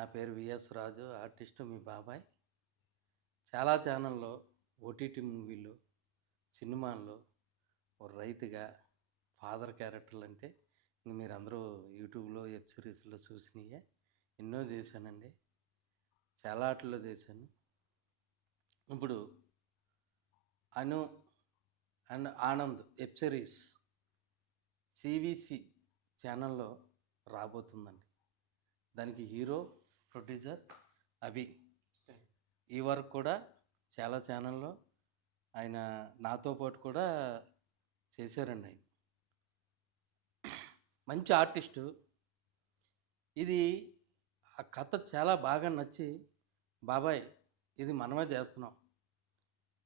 నా పేరు విఎస్ రాజు, ఆర్టిస్టు మీ బాబాయ్. చాలా ఛానల్లో ఓటీటీ మూవీలు, సినిమాల్లో ఓ రైతుగా ఫాదర్ క్యారెక్టర్లు అంటే మీరు అందరూ యూట్యూబ్లో వెబ్ సిరీస్లో చూసినయే ఎన్నో చేశానండి. చాలా వాటిల్లో చేశాను. ఇప్పుడు Anu and Anand web series CVC ఛానల్లో రాబోతుందండి. దానికి హీరో, ప్రొడ్యూసర్ అభి. ఈ వర్క్ కూడా చాలా ఛానల్లో ఆయన నాతో పాటు కూడా చేశారండి. ఆయన మంచి ఆర్టిస్టు. ఇది ఆ కథ చాలా బాగా నచ్చి, బాబాయ్ ఇది మనమే చేస్తున్నాం,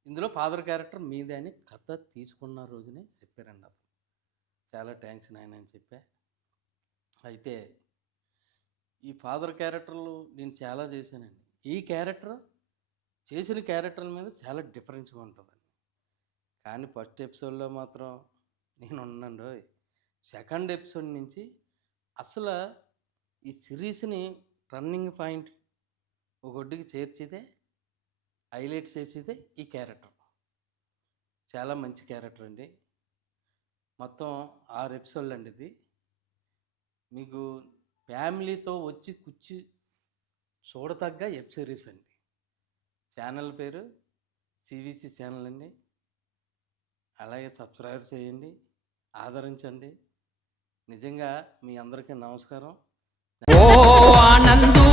ఇందులో ఫాదర్ క్యారెక్టర్ మీదే అని కథ తీసుకున్న రోజునే చెప్పారండి. అతను చాలా థ్యాంక్స్ నాయన అని చెప్పా. అయితే ఈ ఫాదర్ క్యారెక్టర్లు నేను చాలా చేశానండి. ఈ క్యారెక్టర్ చేసిన క్యారెక్టర్ల మీద చాలా డిఫరెన్స్గా ఉంటుందండి. కానీ ఫస్ట్ ఎపిసోడ్లో మాత్రం నేను ఉన్నాను. సెకండ్ ఎపిసోడ్ నుంచి అసలు ఈ సిరీస్ని టర్నింగ్ పాయింట్ ఒక ఒడ్డుకి చేర్చితే, హైలైట్ చేసేదే ఈ క్యారెక్టర్. చాలా మంచి క్యారెక్టర్ అండి. మొత్తం 6 ఎపిసోడ్లు అండి. ఇది మీకు ఫ్యామిలీతో వచ్చి కూర్చి చూడతగ్గ వెబ్ సిరీస్ అండి. ఛానల్ పేరు సివిసి ఛానల్ అండి. అలాగే సబ్స్క్రైబ్ చేయండి, ఆదరించండి. నిజంగా మీ అందరికీ నమస్కారం. ఓ ఆనందు